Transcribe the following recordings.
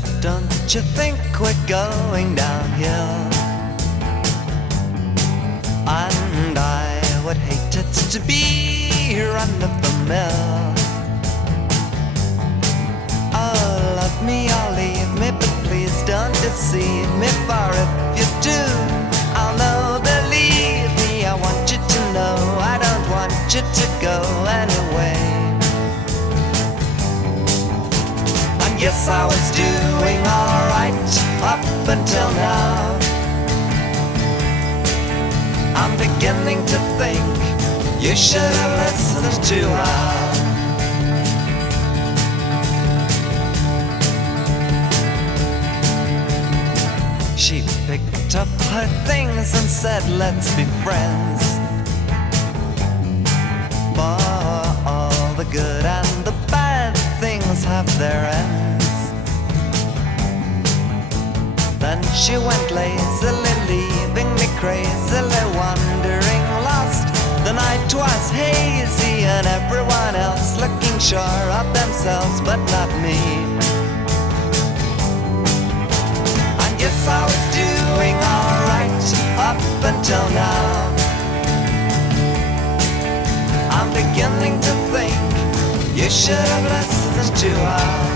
said, don't you think we're going downhill? And I would hate it to be run-of-the-mill. Oh, love me or leave me, but please don't deceive me, for if you do, I'll know, believe me, I want you to know I don't want you to go anyway. And yes, I was doing alright up until now. I'm beginning to think you should have listened to her. She picked up her things and said, let's be friends. For all the good and the bad things have their ends. Then she went lazily, leaving me crazily wandering lost. The night was hazy and everyone else looking sure of themselves, but not me. And yes, I was doing alright up until now. I'm beginning to think you should have listened to her.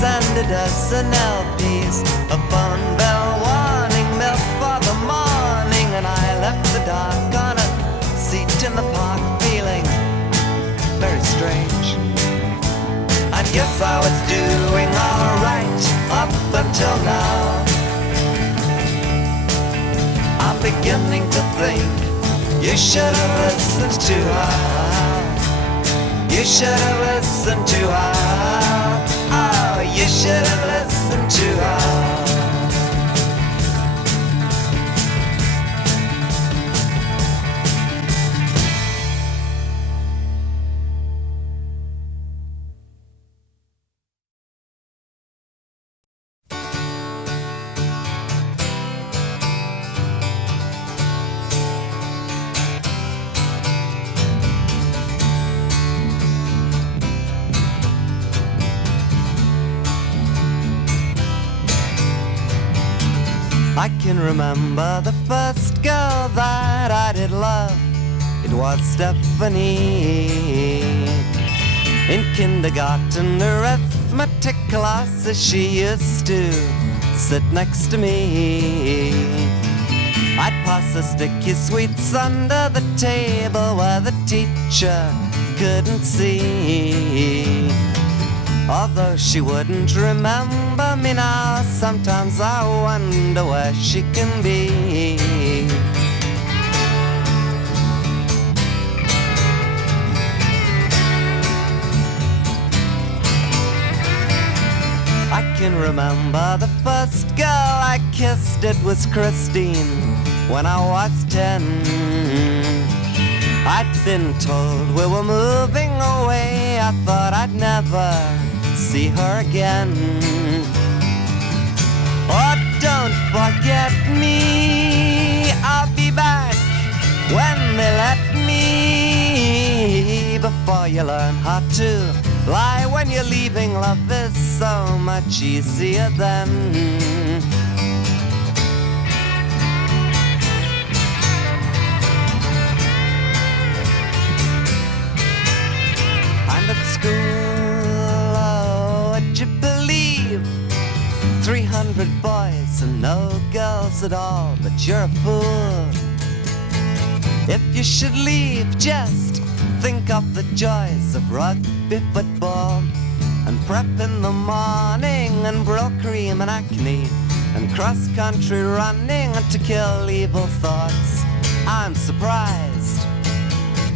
And a dozen LPs, a phone bell warning, milk for the morning, and I left the dark on a seat in the park feeling very strange. And yes, I was doing alright up until now. I'm beginning to think you should have listened to her. You should have listened to her. Oh, you should have listened to her. I can remember the first girl that I did love. It was Stephanie. In kindergarten arithmetic classes, she used to sit next to me. I'd pass the sticky sweets under the table where the teacher couldn't see. Although she wouldn't remember me now, sometimes I wonder where she can be. I can remember the first girl I kissed, it was Christine, when I was 10. I'd been told we were moving away, I thought I'd never see her again. Oh, don't forget me, I'll be back when they let me. Before you learn how to lie when you're leaving, love is so much easier then. And at school, oh, would you believe 300 boys and no girls at all, but you're a fool. If you should leave, just think of the joys of rugby football, and prep in the morning, and brill cream and acne, and cross-country running to kill evil thoughts. I'm surprised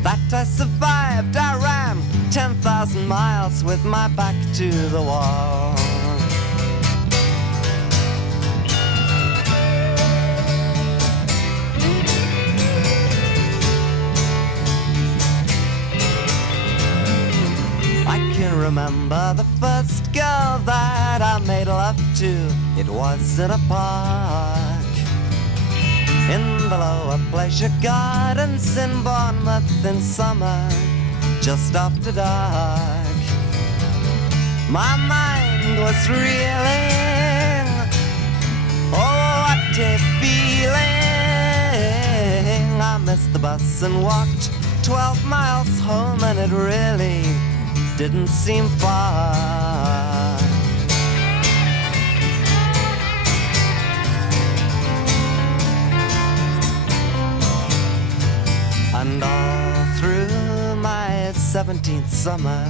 that I survived. I ran 10,000 miles with my back to the wall. remember the first girl that I made love to. It was in a park, in the lower pleasure gardens in Bournemouth in summer, just after dark. My mind was reeling, oh what a feeling. I missed the bus and walked 12 miles home, and it really didn't seem far. And all through my 17th summer,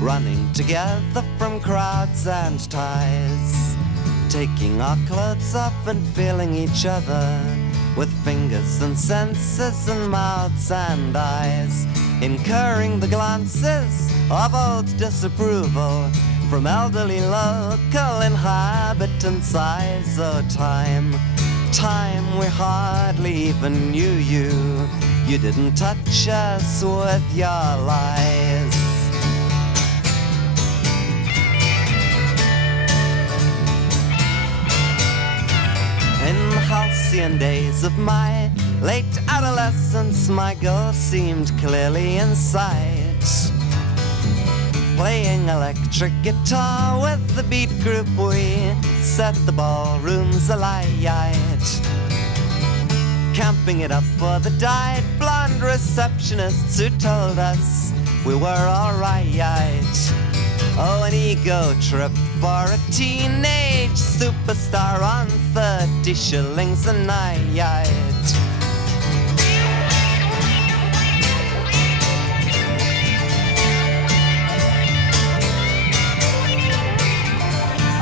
running together from crowds and ties, taking our clothes off and feeling each other with fingers and senses and mouths and eyes, incurring the glances of old disapproval from elderly local inhabitants' eyes. Oh, time, time, we hardly even knew you. You didn't touch us with your lies. In the halcyon days of my late adolescence, my goal seemed clearly in sight. Playing electric guitar with the beat group, we set the ballrooms alight. Camping it up for the dyed blonde receptionists who told us we were alright. Oh, an ego trip for a teenage superstar on 30 shillings a night.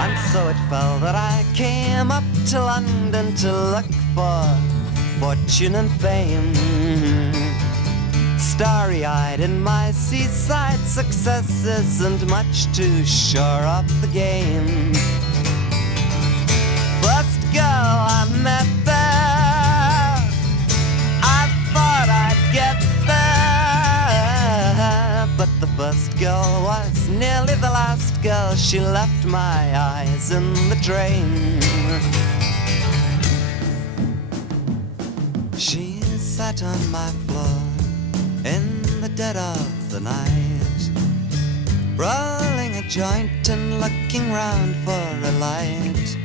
And so it fell that I came up to London to look for fortune and fame, starry-eyed in my seaside successes and much too sure of the game. First girl I met there, I thought I'd get there, but the first girl was nearly the last girl. She left my eyes in the train. She sat on my floor in the dead of the night, rolling a joint and looking round for a light.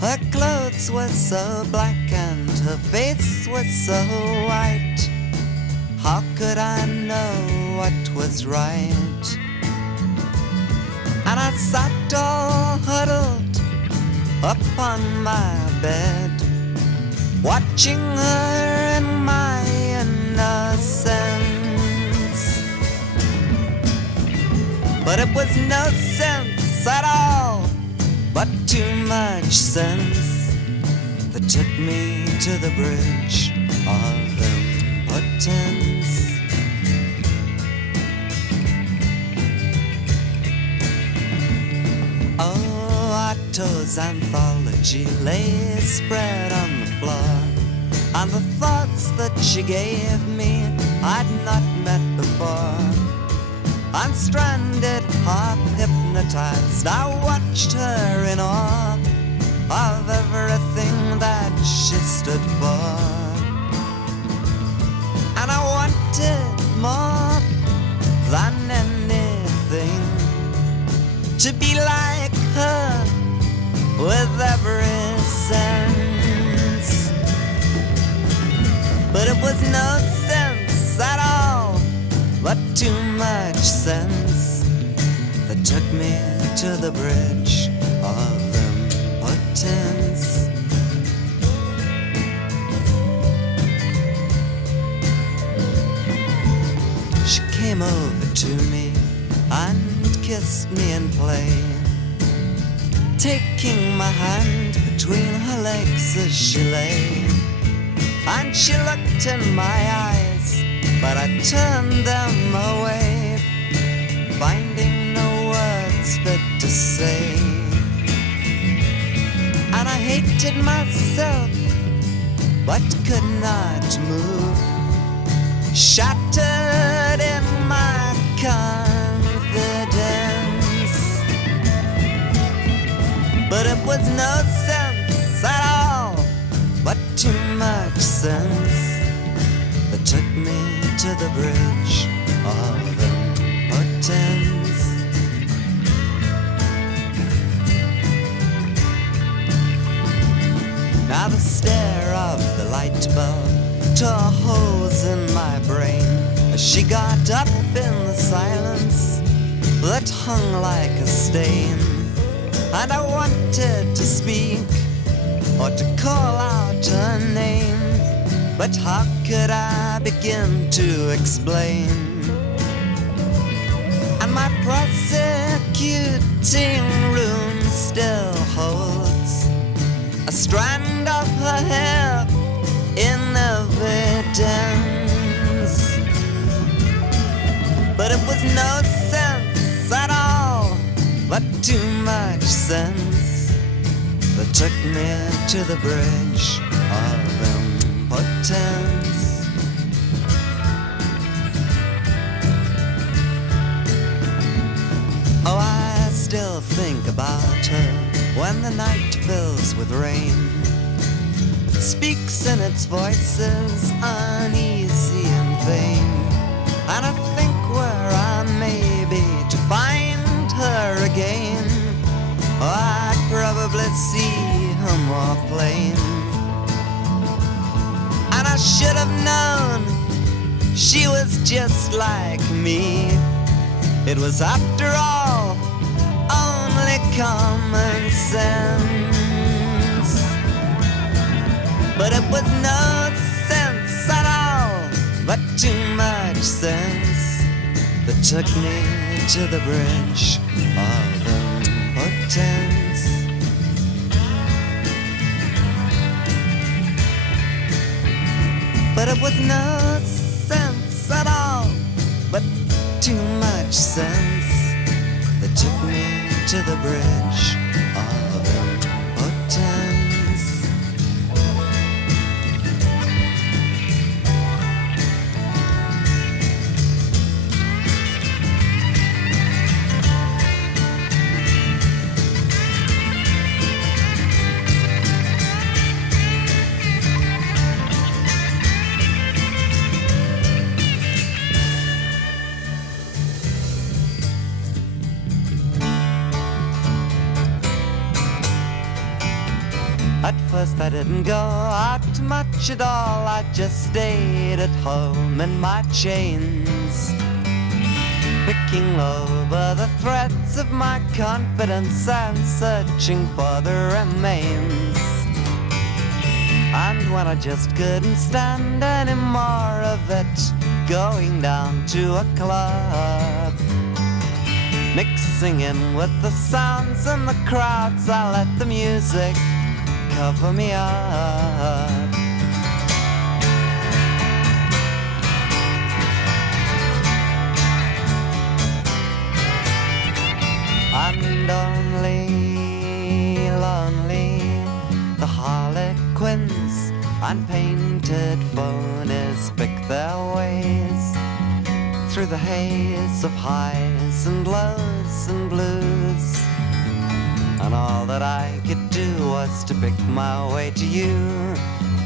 Her clothes were so black and her face was so white. How could I know what was right? And I sat all huddled upon my bed, watching her in my innocence. But it was no sense at all, but too much sense, that took me to the bridge of impotence. Oh, Otto's anthology lay spread on the floor, and the thoughts that she gave me I'd not met before. Unstranded, half hypnotized, I watched her in awe of everything that she stood for. And I wanted more than anything to be like her with every sense. But it was no sense at all, but too much sense, that took me to the bridge of impotence. She came over to me and kissed me in play, taking my hand between her legs as she lay. And she looked in my eyes, but I turned them away, finding no words fit to say. And I hated myself, but could not move, shattered in my confidence. was no sense at all, but too much sense that took me to the bridge of impotence. Now the stare of the light bulb tore holes in my brain as she got up in the silence that hung like a stain. And I wanted to speak or to call out her name, but how could I begin to explain? And my prosecuting room still holds a strand of her hair in evidence. But it was no sense at all, but too much sense that took me to the bridge of impotence. Oh, I still think about her when the night fills with rain, speaks in its voices uneasy and vain. And I think where I may be to find her again, I'd probably see her more plain. And I should have known she was just like me. It was after all only common sense. But it was no sense at all, but too much sense that took me to the bridge of impotence. But it was no sense at all, but too much sense that took me to the bridge of impotence. At first I didn't go out much at all, I just stayed at home in my chains, picking over the threads of my confidence and searching for the remains. And when I just couldn't stand any more of it, going down to a club, mixing in with the sounds and the crowds, I let the music cover me up. And only lonely the harlequins and painted phonies pick their ways through the haze of highs and lows and blues. And all that I could do was to pick my way to you.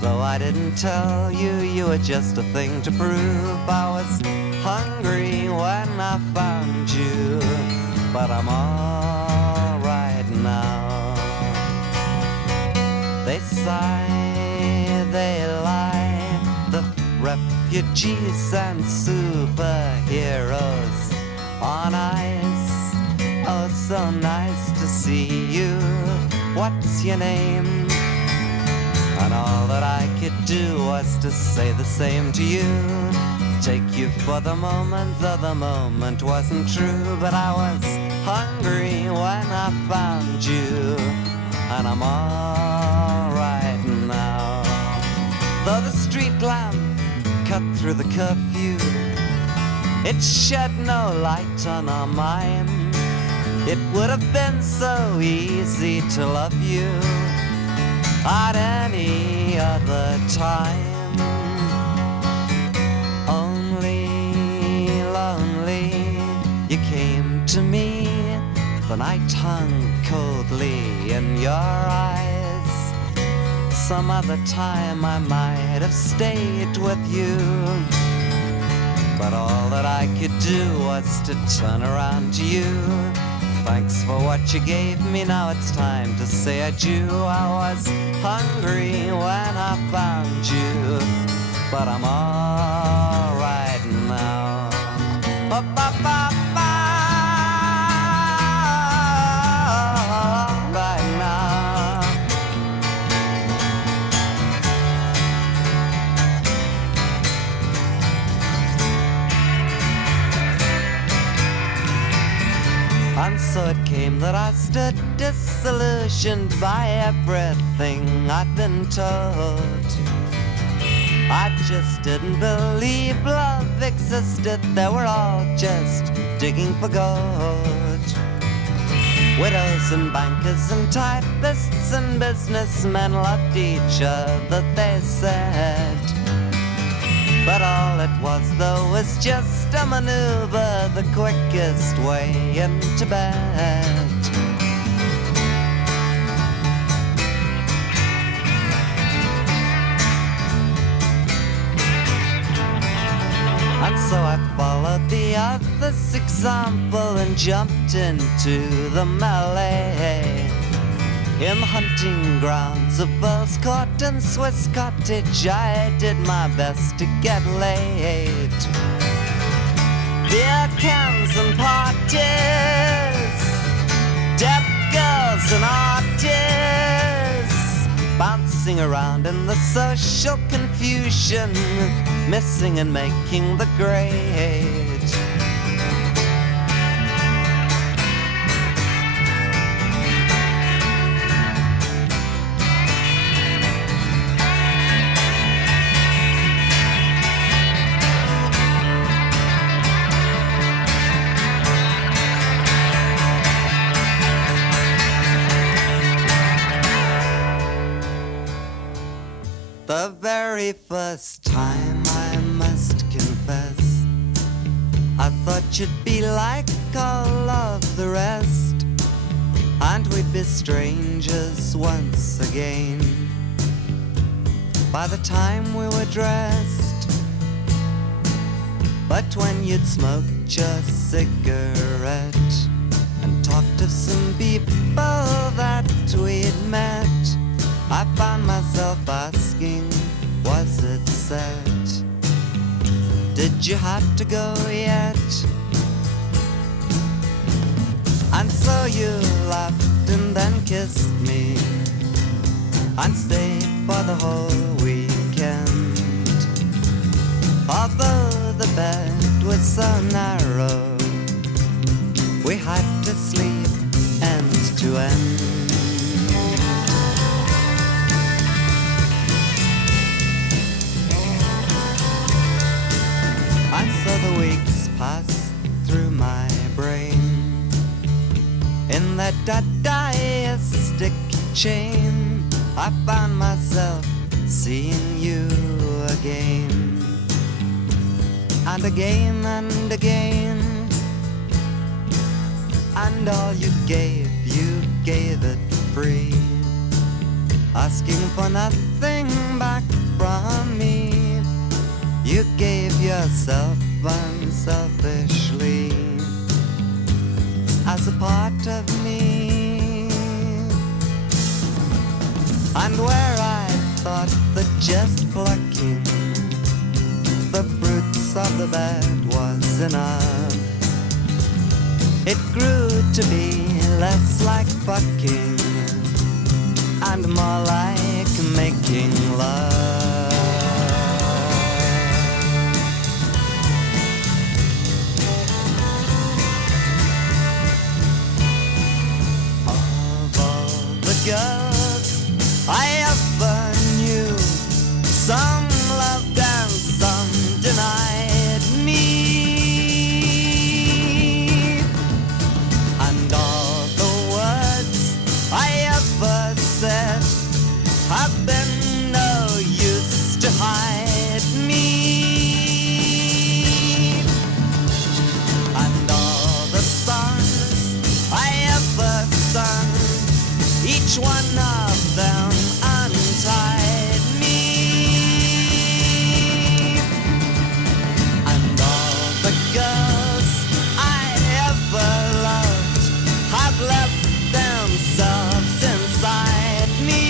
Though I didn't tell you, you were just a thing to prove. I was hungry when I found you, but I'm all right now. They sigh, they lie, the refugees and superheroes on ice. Oh, so nice to see you. What's your name? And all that I could do was to say the same to you. Take you for the moment, though the moment wasn't true. But I was hungry when I found you, and I'm all right now. Though the street lamp cut through the curfew, it shed no light on our mind. It would have been so easy to love you at any other time. Only lonely, you came to me the night hung coldly in your eyes. Some other time I might have stayed with you, but all that I could do was to turn around to you. Thanks for what you gave me, now it's time to say adieu. I was hungry when I found you, but I'm all right now. Ba-ba-ba-ba. Right now. And so it came that I stood disillusioned by everything I'd been told. I just didn't believe love existed. They were all just digging for gold. Widows and bankers and typists and businessmen loved each other, they said. But all it was, though, was just a maneuver, the quickest way into bed. And so I followed the other's example and jumped into the melee. In the hunting grounds of Earl's Court and Swiss Cottage, I did my best to get laid. Beer cans and parties, deaf girls and artists, bouncing around in the social confusion, missing and making the grade. The very first time, I must confess, I thought you'd be like all of the rest, and we'd be strangers once again. By the time we were dressed, but when you'd smoked your cigarette and talked of some people that we'd met, I found myself asking, was it set? Did you have to go yet? And so you laughed and then kissed me and stayed for the whole weekend. Although the bed was so narrow, we had to sleep end to end. And so the weeks passed through my brain in that Dadaistic chain. I found myself seeing you again, and again and again. And all you gave it free, asking for nothing back from me. You gave yourself unselfishly as a part of me. And where I thought that just plucking the fruits of the bed was enough, it grew to be less like fucking and more like making love. Girls I ever knew, some loved and some denied me, and all the words I ever said have been no use to hide me, and all the songs I ever each one of them untied me. And all the girls I ever loved have left themselves inside me.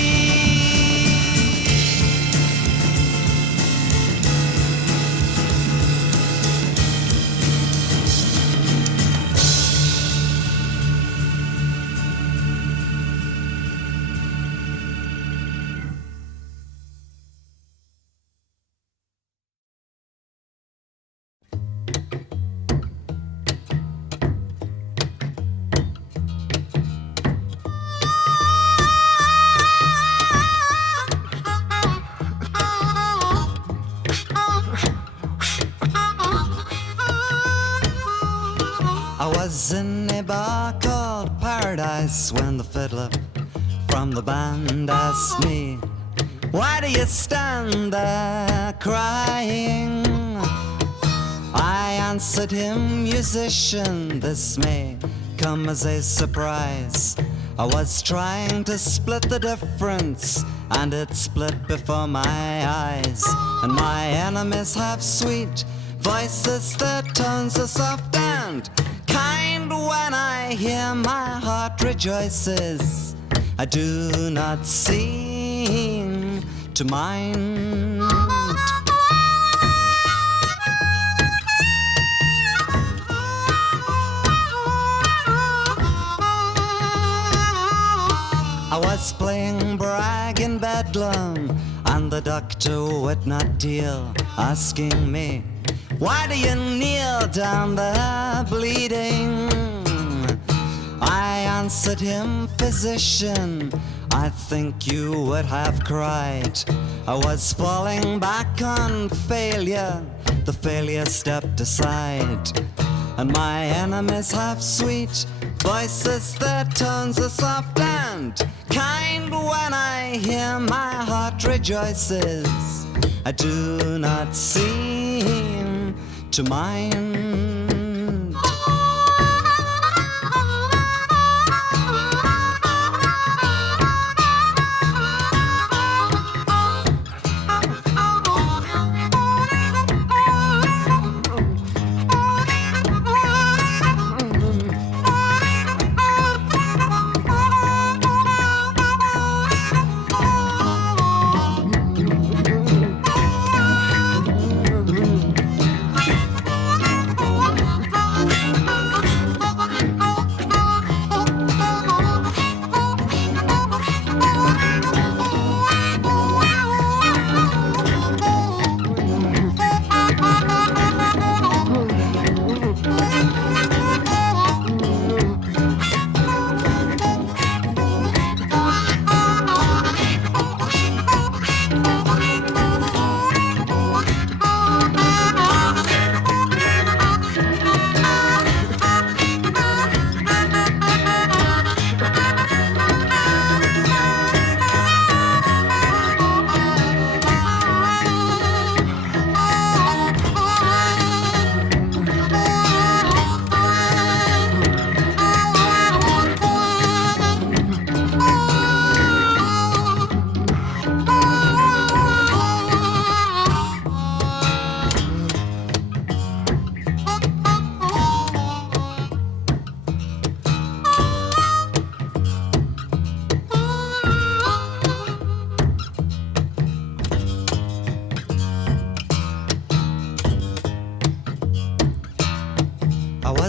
I was in a bar called Paradise when the fiddler from the band asked me, "Why do you stand there crying?" I answered him, "Musician, this may come as a surprise. I was trying to split the difference, and it split before my eyes. And my enemies have sweet voices, their tones are soft and kind. When I hear, my heart rejoices. I do not seem to mind." I was playing brag in Bedlam, and the doctor would not deal, asking me, "Why do you kneel down there bleeding?" I answered him, "Physician, I think you would have cried. I was falling back on failure, the failure stepped aside. And my enemies have sweet voices, their tones are soft and kind. When I hear, my heart rejoices. I do not seem to mind."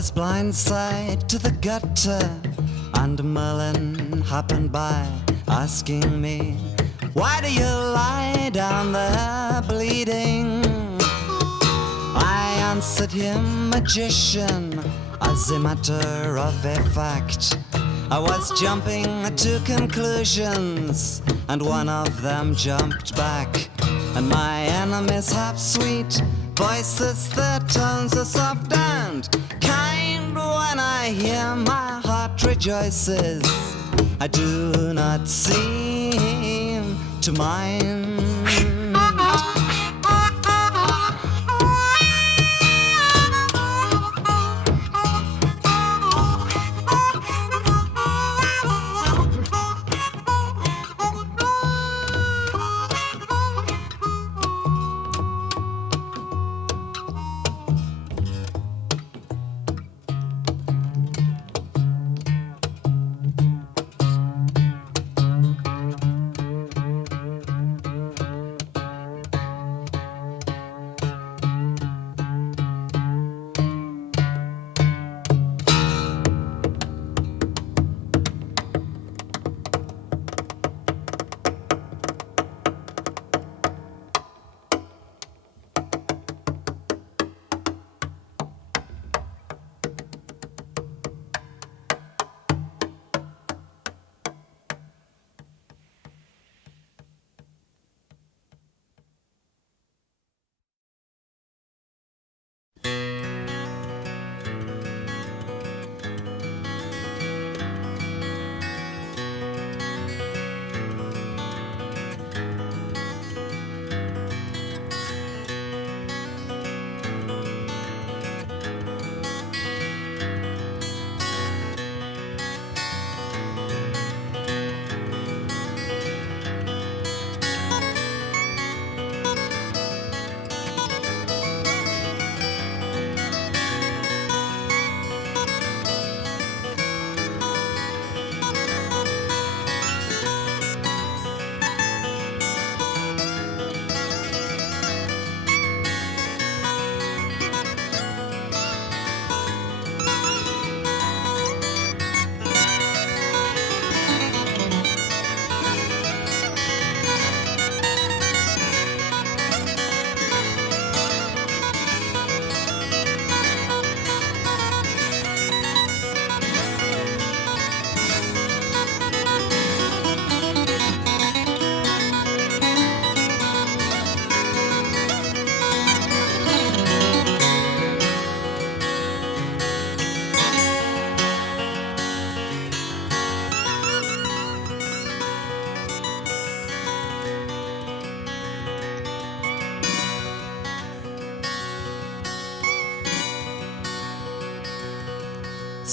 was blindside to the gutter, and Merlin happened by, asking me, why do you lie down there bleeding? I answered him, magician, as a matter of a fact. I was jumping to conclusions, and one of them jumped back. And my enemies have sweet voices, their tones are soft and kind. When I hear, my heart rejoices. I do not seem to mind.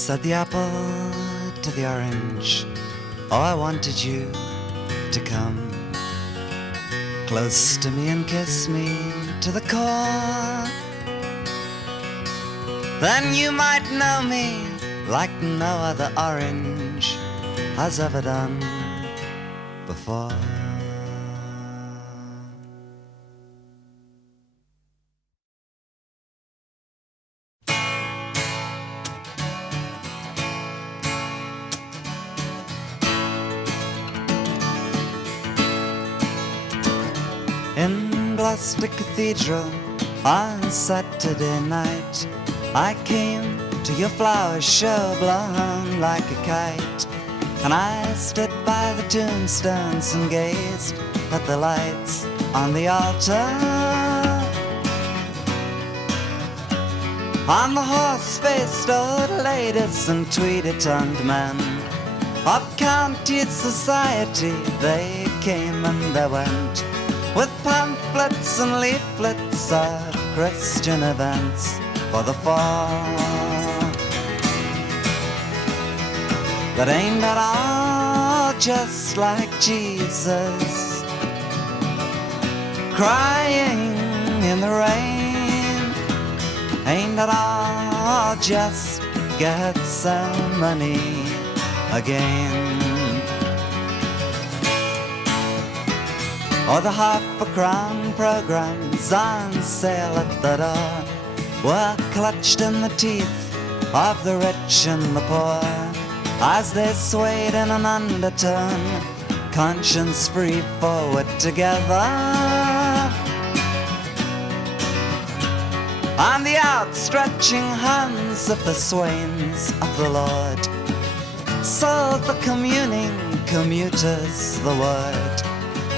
Said the apple to the orange, oh, I wanted you to come close to me and kiss me to the core. Then you might know me like no other orange has ever done before. In Gloucester Cathedral on Saturday night, I came to your flower show blown like a kite, and I stood by the tombstones and gazed at the lights on the altar. On the horse-faced old ladies and tweedy-tongued men of county society, they came and they went with pamphlets and leaflets of Christian events for the fall. But ain't that all just like Jesus crying in the rain? Ain't that all just Gethsemane again? Or the half-a-crown programs on sale at the door were clutched in the teeth of the rich and the poor as they swayed in an undertone, conscience-free forward together. On the outstretching hands of the swains of the Lord sold the communing commuters the word,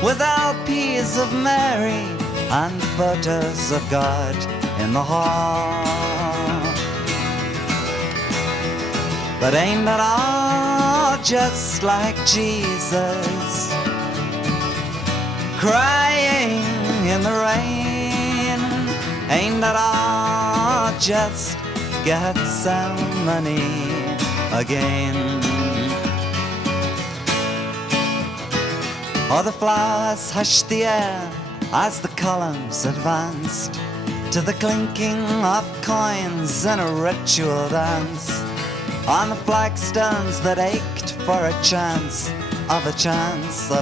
with LPs of Mary and photos of God in the hall. But ain't that all just like Jesus crying in the rain? Ain't that all just Gethsemane again? Or the flowers hushed the air as the columns advanced to the clinking of coins in a ritual dance on the flagstones that ached for a chance of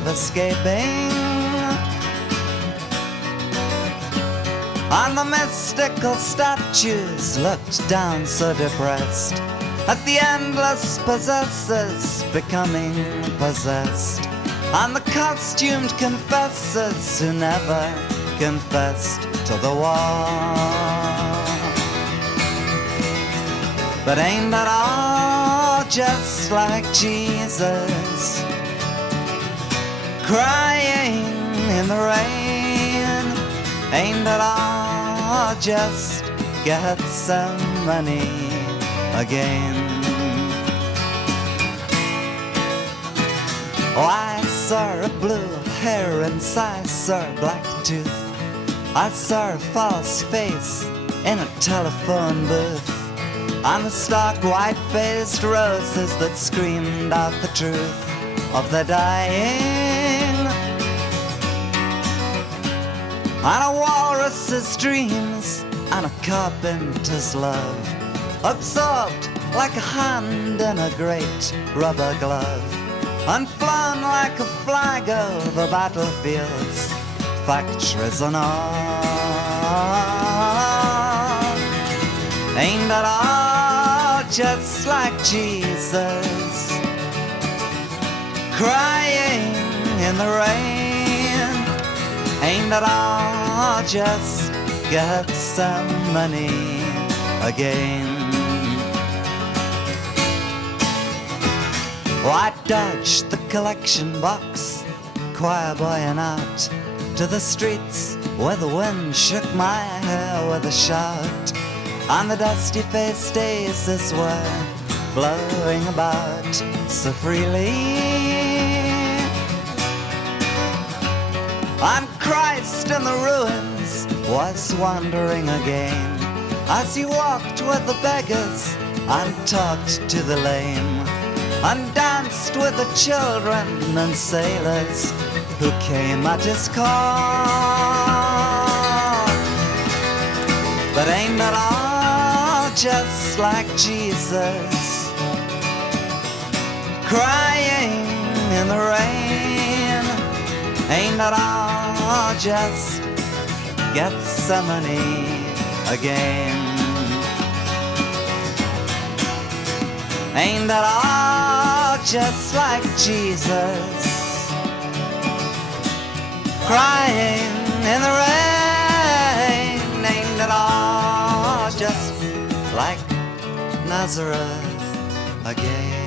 escaping. And the mystical statues looked down so depressed at the endless possessors becoming possessed, and the costumed confessors who never confessed to the war. But ain't that all just like Jesus crying in the rain? Ain't that all just Gethsemane again? Oh, I saw a blue heron, I saw a black tooth, I saw a false face in a telephone booth, and the stark white-faced roses that screamed out the truth of the dying, and a walrus's dreams and a carpenter's love, absorbed like a hand in a great rubber glove, and flown like a flag over battlefields, factories and all. Ain't that all just like Jesus crying in the rain? Ain't that all just Gethsemane again? Oh, I dodged the collection box, choir boying out to the streets where the wind shook my hair with a shout, and the dusty-faced daisies were blowing about so freely, and Christ in the ruins was wandering again as he walked with the beggars and talked to the lame, and danced with the children and sailors who came at his call. But ain't that all just like Jesus, crying in the rain? Ain't that all just Gethsemane again? Ain't that all just like Jesus, crying in the rain? Ain't that all just like Nazareth again?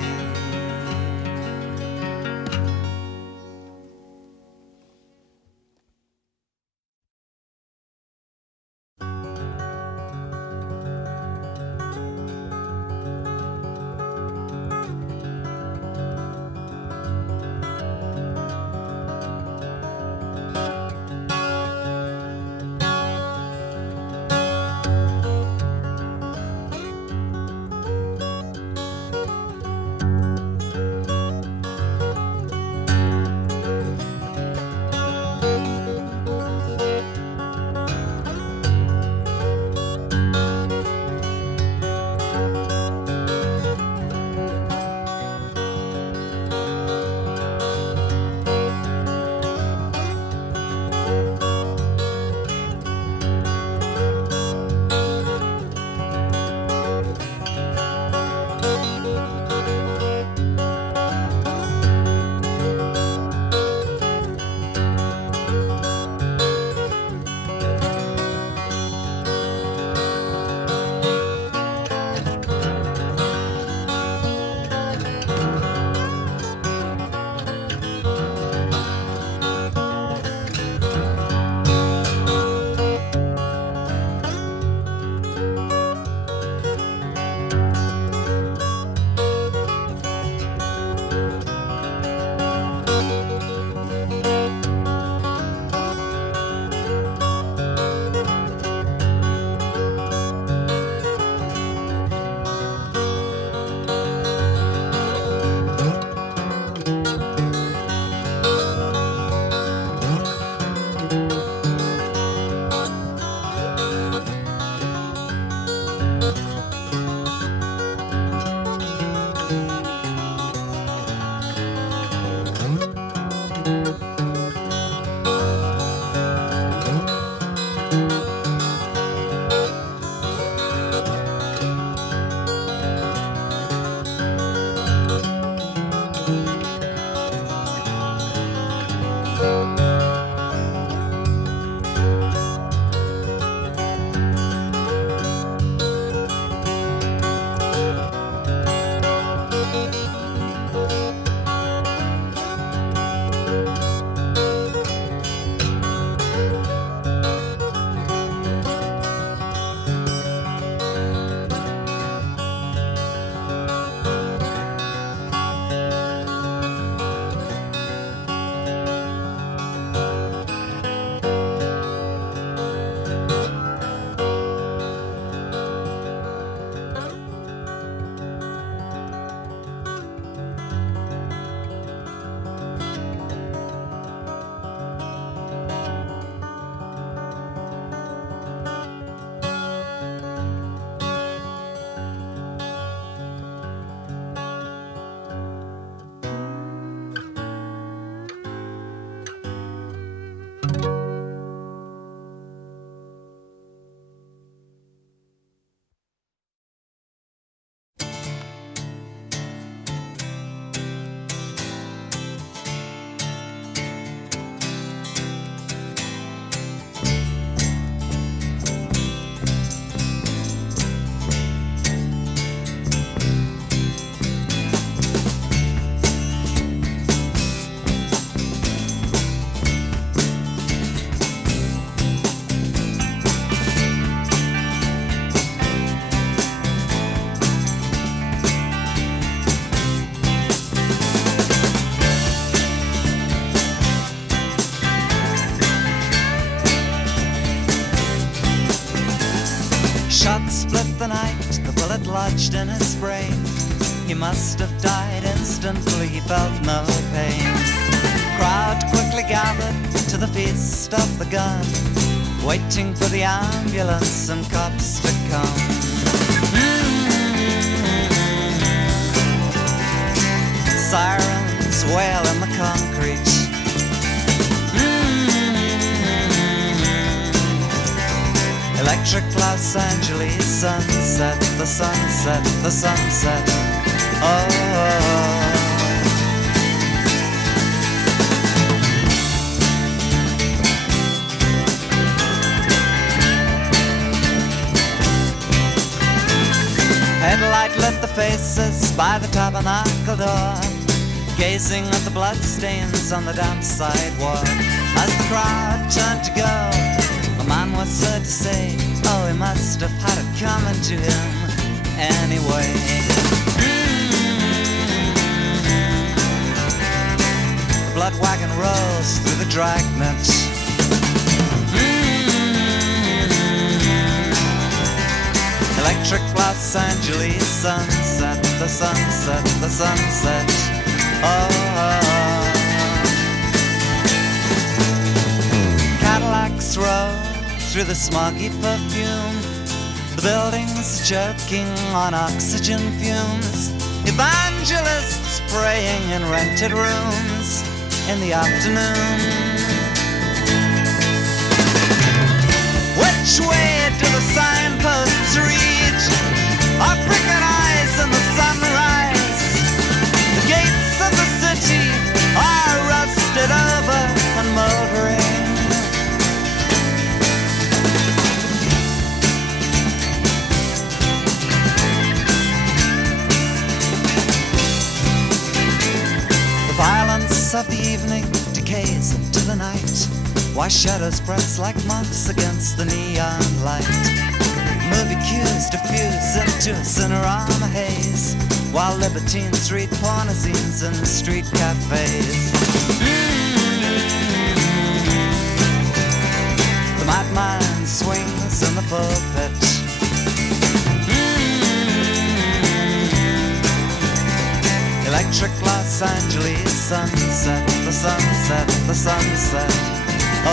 lodged in his brain. He must have died instantly, he felt no pain. Crowd quickly gathered to the feast of the gun, waiting for the ambulance and cops to come. Sirens wail in the concrete. Electric Los Angeles sunset, the sunset, the sunset. Oh. Headlight lit the faces by the tabernacle door, gazing at the bloodstains on the damp sidewalk. As the crowd turned to go, a man was heard to say, oh, he must have had it coming to him anyway. The blood wagon rolls through the dragnet. Electric Los Angeles sunset, the sunset, the sunset. Oh. Cadillacs roll through the smoggy perfume. The buildings choking on oxygen fumes. Evangelists praying in rented rooms in the afternoon. Which way do the signposts reach? African eyes in the sunrise. The gates of the city are rusted over and moldering. The violence of the evening decays into the night, while shadows press like moths against the neon light. Movie cues diffuse into a cinerama haze, while libertines read pornozines in street cafes. The madman swings in the pulpit. Electric Los Angeles sunset, the sunset, the sunset. Oh.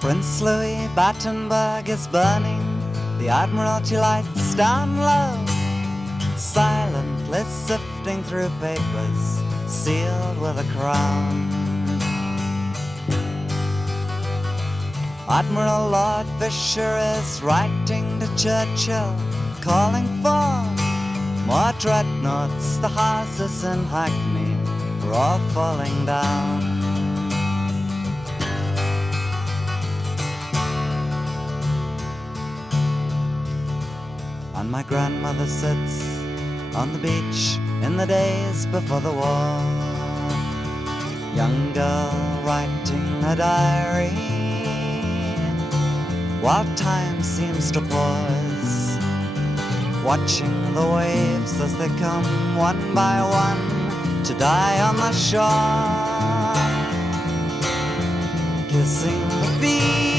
Prince Louis Battenberg is burning the Admiralty lights down low, silently sifting through papers sealed with a crown. Admiral Lord Fisher is writing to Churchill, calling for more dreadnoughts. The houses in Hackney are all falling down. And my grandmother sits on the beach in the days before the war, young girl writing a diary, while time seems to pause, watching the waves as they come one by one to die on the shore, kissing the beach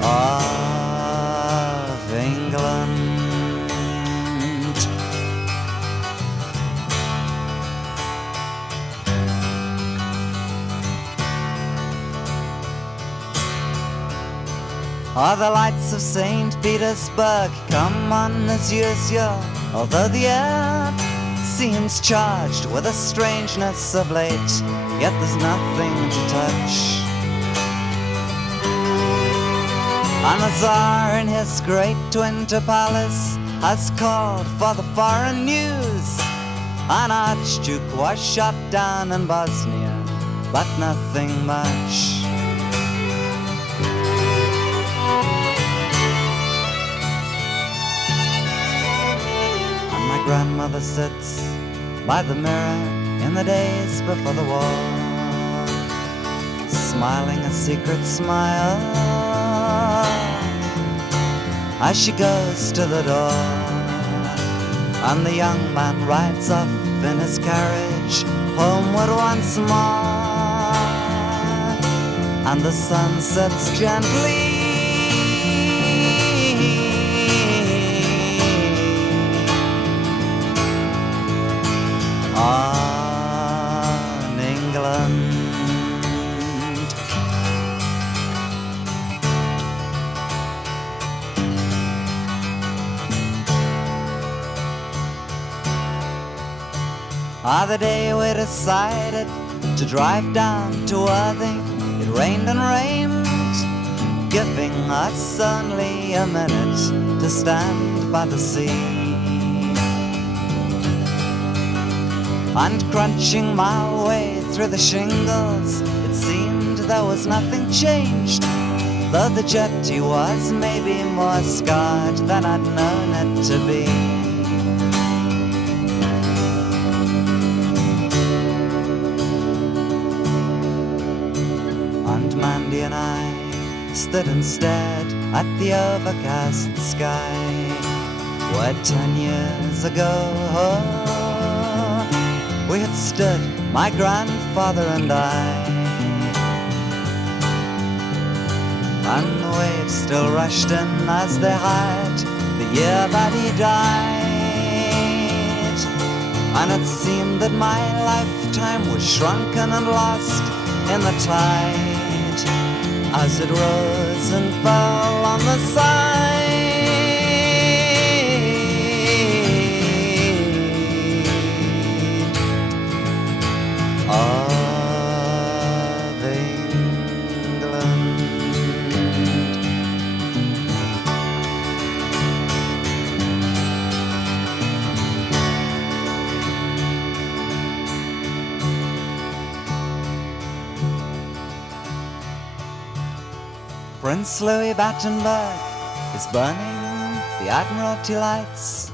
of England. Oh, the lights of St. Petersburg come on as usual, although the air seems charged with a strangeness of late, yet there's nothing to touch. And the Tsar in his great winter palace has called for the foreign news. An archduke was shot down in Bosnia, but nothing much. And my grandmother sits by the mirror in the days before the war, smiling a secret smile as she goes to the door. And the young man rides off in his carriage homeward once more, and the sun sets gently on England. The day we decided to drive down to Worthing, it rained and rained, giving us only a minute to stand by the sea. And crunching my way through the shingles, it seemed there was nothing changed, though the jetty was maybe more scarred than I'd known it to be. Mandy and I stood and stared at the overcast sky, where 10 years ago we had stood, my grandfather and I. And the waves still rushed in as they had the year that he died. And it seemed that my lifetime was shrunken and lost in the tide, as it rose and fell on the side of England. Prince Louis Battenberg is burning the Admiralty lights.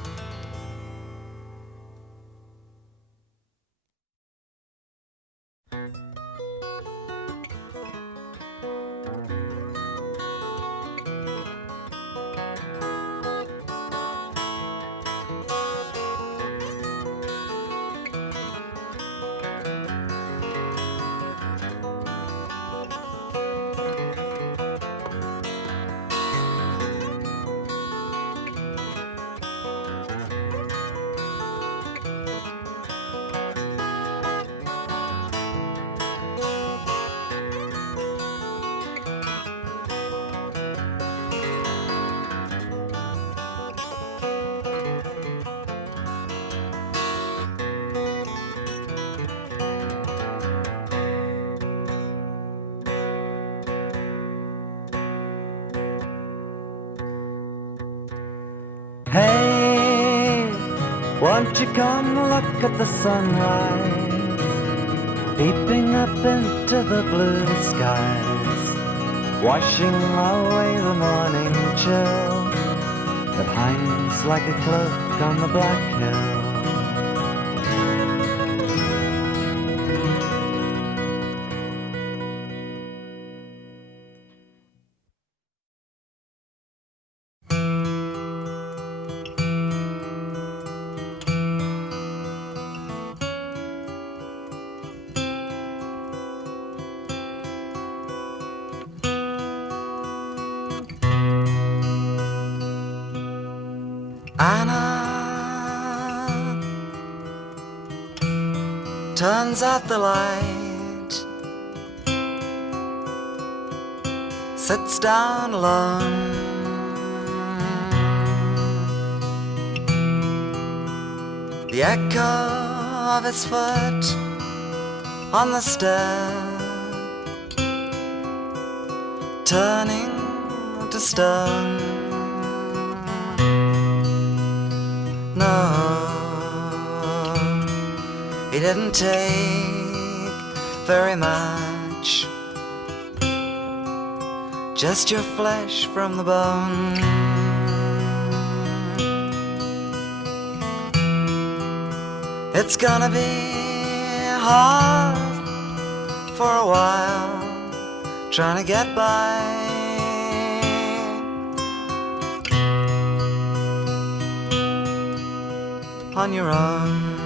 Hey, won't you come look at the sunrise, peeping up into the blue skies, washing away the morning chill that hangs like a cloak on the black hill. Anna turns out the light, sits down alone, the echo of his foot on the stair, turning to stone. No, he didn't take very much, just your flesh from the bone. It's gonna be hard for a while, trying to get by on your own.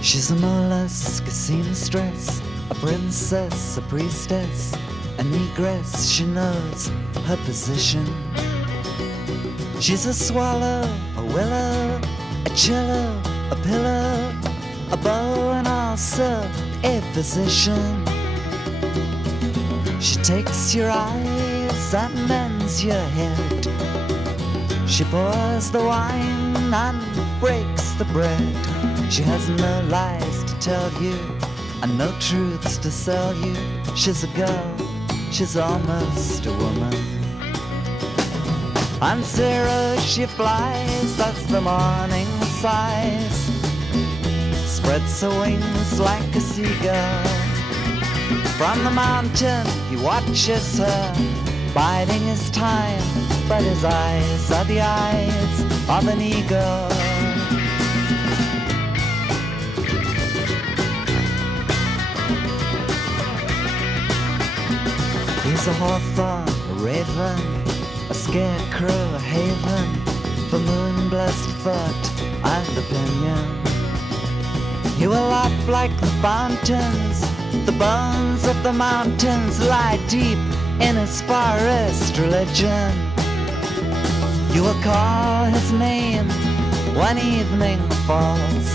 She's a mollusk, a seamstress, A princess, a priestess, a negress, she knows her position. She's a swallow, a willow, a cello, a pillow, a bow, and also a physician. She takes your eyes and mends your head. She pours the wine and breaks the bread. She has no lies to tell you and no truths to sell you. She's a girl, she's almost a woman. On zero she flies as the morning sighs, spreads her wings like a seagull. From the mountain he watches her, biding his time, but his eyes are the eyes of an eagle. He's a hawthorn, a raven, a scarecrow, a haven for moon-blessed thought and opinion. He will laugh like the fountains, the bones of the mountains lie deep in his forest religion. You will call his name when evening falls,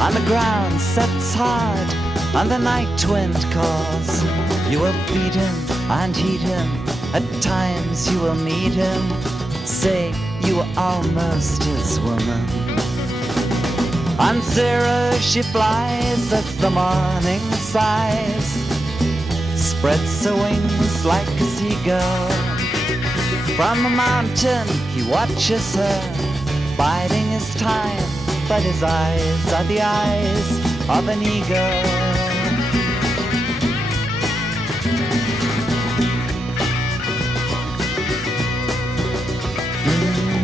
and the ground sets hard, and the night wind calls. You will feed him and heat him, at times you will need him, say you are almost his woman. On zero she flies as the morning sighs, spreads her wings like a seagull. From the mountain he watches her, biding his time, but his eyes are the eyes of an eagle.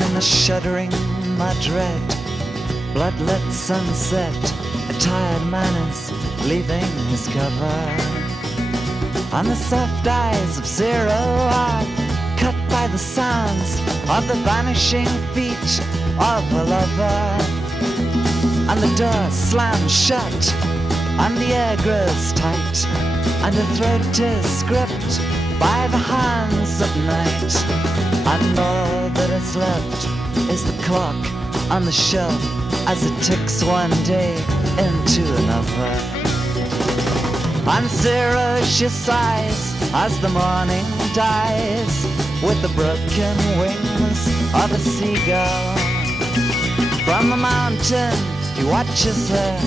In the shuddering Madrid, bloodlet sunset, a tired man is leaving his cover. And the soft eyes of zero are cut by the sounds of the vanishing feet of a lover. And the door slams shut, and the air grows tight, and the throat is gripped by the hands of night. And all that is left is the clock on the shelf as it ticks one day into another. On zero she sighs as the morning dies, with the broken wings of a seagull. From the mountain he watches her,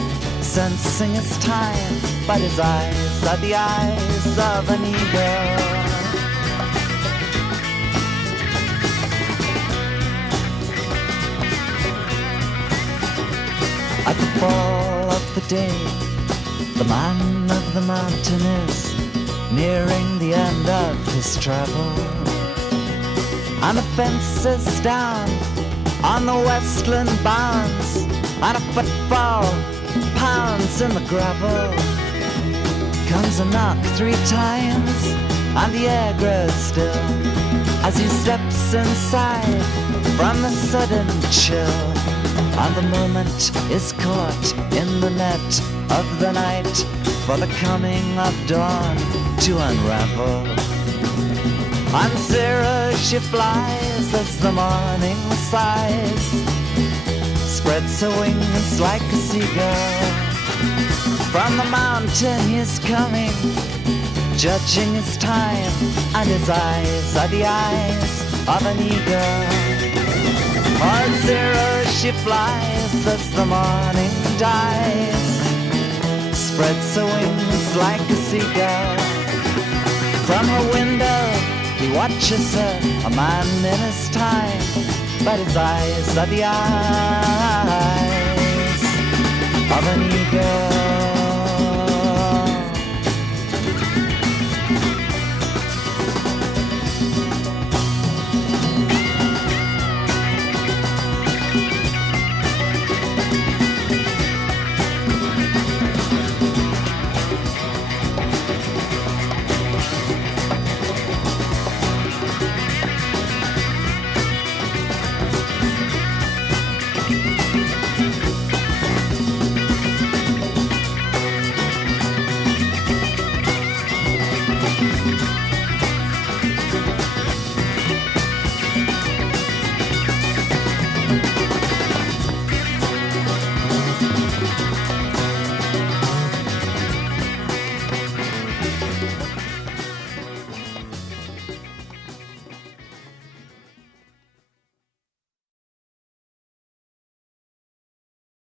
sensing his time, but his eyes are the eyes of an eagle. At the fall of the day, the man of the mountain is nearing the end of his travel, and the fence is down on the westland bounds, and a footfall pounds in the gravel. Comes a knock 3 times, and the air grows still as he steps inside from the sudden chill. And the moment is caught in the net of the night, for the coming of dawn to unravel. On zero she flies as the morning sighs, spreads her wings like a seagull. From the mountain he is coming, judging his time, and his eyes are the eyes of an eagle. On zero she flies as the morning dies, spreads her wings like a seagull. From her window he watches her, a man in his time, but his eyes are the eyes of an eagle.